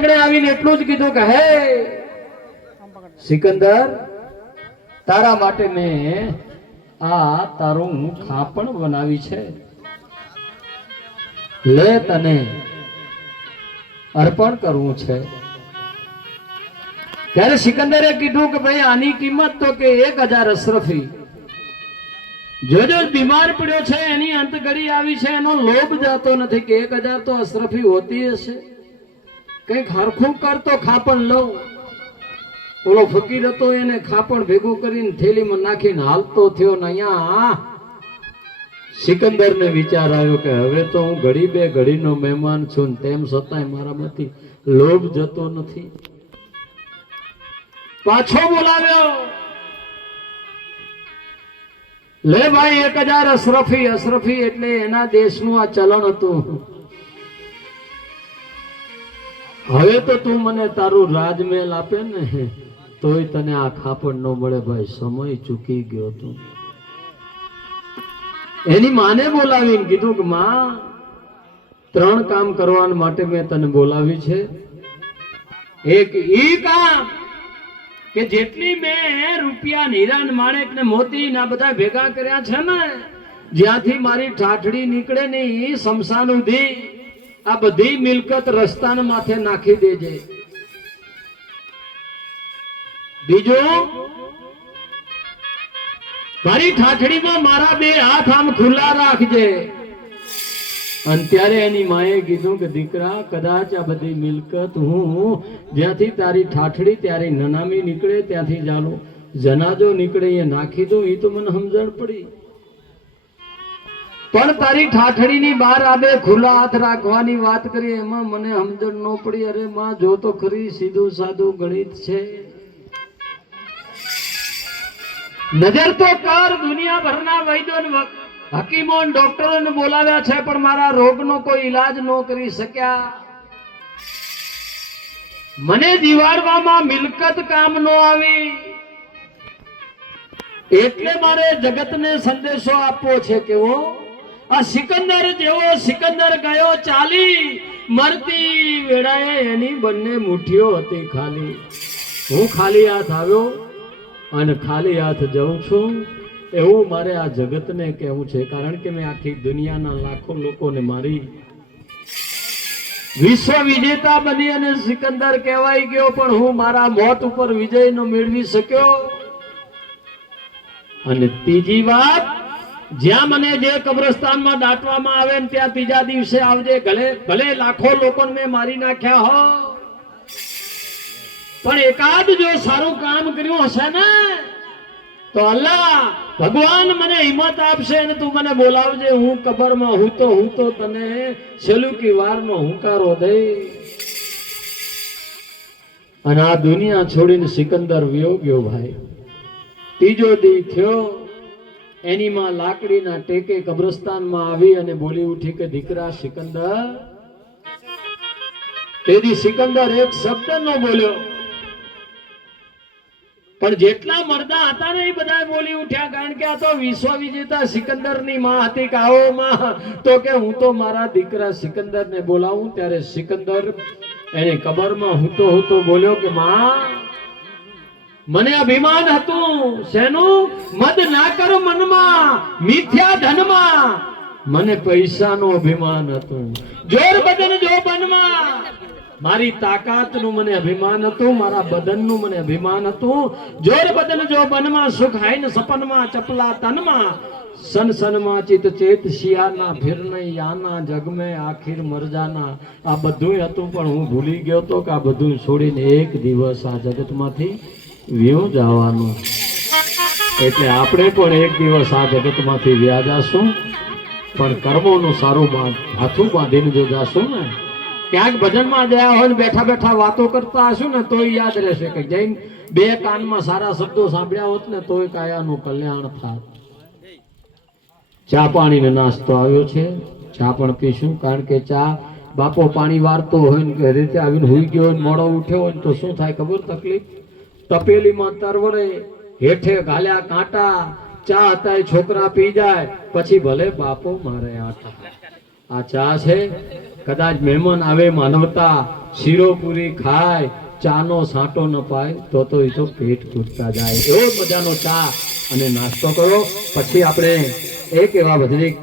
આગળ આવીને એટલું જ કીધું કે હે સિકંદર, તારા માટે મેં આ તારું ખાપણ બનાવી છે, લે તને અર્પણ કરવું છે. ત્યારે સિકંદરે કીધું કે ભાઈ આની કિંમત તો કે 1000 અશરફી. જોજો બીમાર પડ્યો છે એની અંત ઘડી આવી છે, એનો લોભ જતો નથી કે 1000 તો અશરફી હોતી હશે, કઈક હરખું કરતો ખાપણ લઉં. ઓલો ફકીર હતો એને ખાપણ ભેગું કરીને થેલીમાં નાખીને હાલતો થયો ને અહીંયા સિકંદર ને વિચાર આવ્યો કે હવે તો હું ઘડી બે ઘડીનો મહેમાન છું, તેમ છતાંય મારામાંથી લોભ જતો નથી. પાછો બોલાવ્યો, લે ભાઈ 1000 અશરફી. અશરફી એટલે એના દેશનું આ ચલણ હતું. હવે તો તું મને તારું રાજમહેલ આપે ને તોય તને આ ખાપણ ન મળે ભાઈ, સમય ચૂકી ગયો તું. એની માને બોલાવીને કીધું કે માં, 3 કામ કરવા માટે મેં તને બોલાવી છે. એક ઈ કામ કે જેટલી મેં રૂપિયા, હીરા, માણેક ને મોતી ના બધા ભેગા કર્યા છે ને, જ્યાંથી મારી ઠાઠડી નીકળે ને એ શમશાન સુધી આ બધી મિલકત રસ્તાના માથે નાખી દેજે. બીજું, મારી ઠાઠડીમાં મારા 2 હાથ આમ ખુલ્લા રાખજે. અને ત્યારે એની માએ કીધું કે દીકરા, કદાચ આ બધી મિલકત હું જ્યાંથી તારી ઠાઠડી ત્યારે નનામી નીકળે ત્યાંથી ચાલો જનાજો નીકળે એ નાખી દઉં, એ તો મને સમજણ પડી, પણ તારી ઠાઠડીની બહાર આ 2 ખુલ્લા હાથ રાખવાની વાત કરી એમાં મને સમજણ ન પડી. અરે માં, જો તો ખરી, સીધું સાદું ગણિત છે. નજર તો કર, દુનિયાભરના વૈદ્યો હકીમો ડોક્ટરોને બોલાવ્યા છે પણ મારા રોગનો કોઈ ઈલાજ ન કરી શક્યા. મને જીવાડવામાં મિલકત કામ ન આવી, એટલે મારે જગતને સંદેશો આપવો છે. કેવો? આ સિકંદર જેવો સિકંદર ગયો ચાલી, મરતી વેળાએ એની બંને મુઠ્ઠીઓ હતી ખાલી. હું ખાલી હાથ આવ્યો અને ખાલી હાથ જઉં છું, એવું મારે આ જગતને કહેવું છે. કારણ કે મેં આખી દુનિયાના લાખો લોકોને મારી વિશ્વ વિજેતા બની અને સિકંદર કહેવાઈ ગયો, પણ હું મારા મોત ઉપર વિજય ન મેળવી શક્યો. અને ત્રીજી વાત, જ્યાં મને જે કબ્રસ્તાનમાં દાટવામાં આવે ને ત્યાં ત્રીજા દિવસે આવજે. ભલે લાખો લોકોને મેં મારી નાખ્યા હો, પણ એકાદ જો સારું કામ કર્યું હશે ને તો અલ્લાહ ભગવાન મને હિંમત આપશે અને તું મને બોલાવજે. હું કબરમાં હું તો તને છેલ્લી વારનો હુંકારો દે. અને આ દુનિયા છોડીને સિકંદર વયો ગયો ભાઈ. ત્રીજો દી થયો, એની માં લાકડીના ટેકે કબ્રસ્તાનમાં આવી અને બોલી ઉઠી કે દીકરા સિકંદર. તેથી સિકંદર એક શબ્દ ન બોલ્યો, પણ જેટલા મરદા હતા ને એ બધા બોલી ઉઠ્યા. કારણ કે આ તો વિશ્વ વિજેતા સિકંદરની માં હતી કે આવો માં, તો કે હું તો મારા દીકરા સિકંદરને બોલાવું. ત્યારે સિકંદર એની કબરમાં હું તો બોલ્યો કે માં, મને અભિમાન હતું. શેનું? મદ ના કરો મનમાં, મિથ્યા ધનમાં. મને પૈસાનું અભિમાન હતું. જોર બદન જો બનમાં, મારી તાકાતનું મને અભિમાન હતું, મારા બદનનું મને અભિમાન હતું. જોર બદન જો બનમાં, સુખ હાઈન સપનમાં, ચપલા તનમાં, સન સનમાં ચિત ચેત શિયાના, ફિરને યાના, જગ મેં આખિર મરજાના. આ બધું હતું, પણ હું ભૂલી ગયો તો કે આ બધું છોડીને એક દિવસ આ જગતમાંથી વ્યો જવાનું. એટલે આપણે પણ એક દિવસ આ જગતમાંથી વ્યા જાશું, પણ કર્મોનું સારું હાથું બાંધીને જો જાશું ને. ક્યાંક ભજનમાં ગયા હોય બેઠા બેઠા વાતો કરતા હશું ને તોય યાદ રહેશે કે જૈન 2 કાનમાં સારા શબ્દો સાંભળ્યા હોત ને તોય કાયાનું કલ્યાણ થાત. ચા પાણીનો નાસ્તો આવ્યો છે, ચા પણ પીશું. કારણ કે ચા બાપો પાણી વારતો હોય ને રીતે આવીને હુઈ ગયો હોય, મોડો ઉઠ્યો હોય તો શું થાય ખબર? તકલીફ. તપેલીમાં તરવરે, હેઠે ઘાલ્યા કાંટા, ચા હતા એ છોકરા પી જાય, પછી ભલે બાપો મારે આટા. આ ચા છે, કદાચ મહેમાન આવે માનવતા શીરો પૂરી ખાય, ચાનો સાંટો ન પાય તો એ તો પેટ તૂટતા જાય. એવો મજાનો ચા અને નાસ્તો કરો. પછી આપણે એક એવા ભજનિક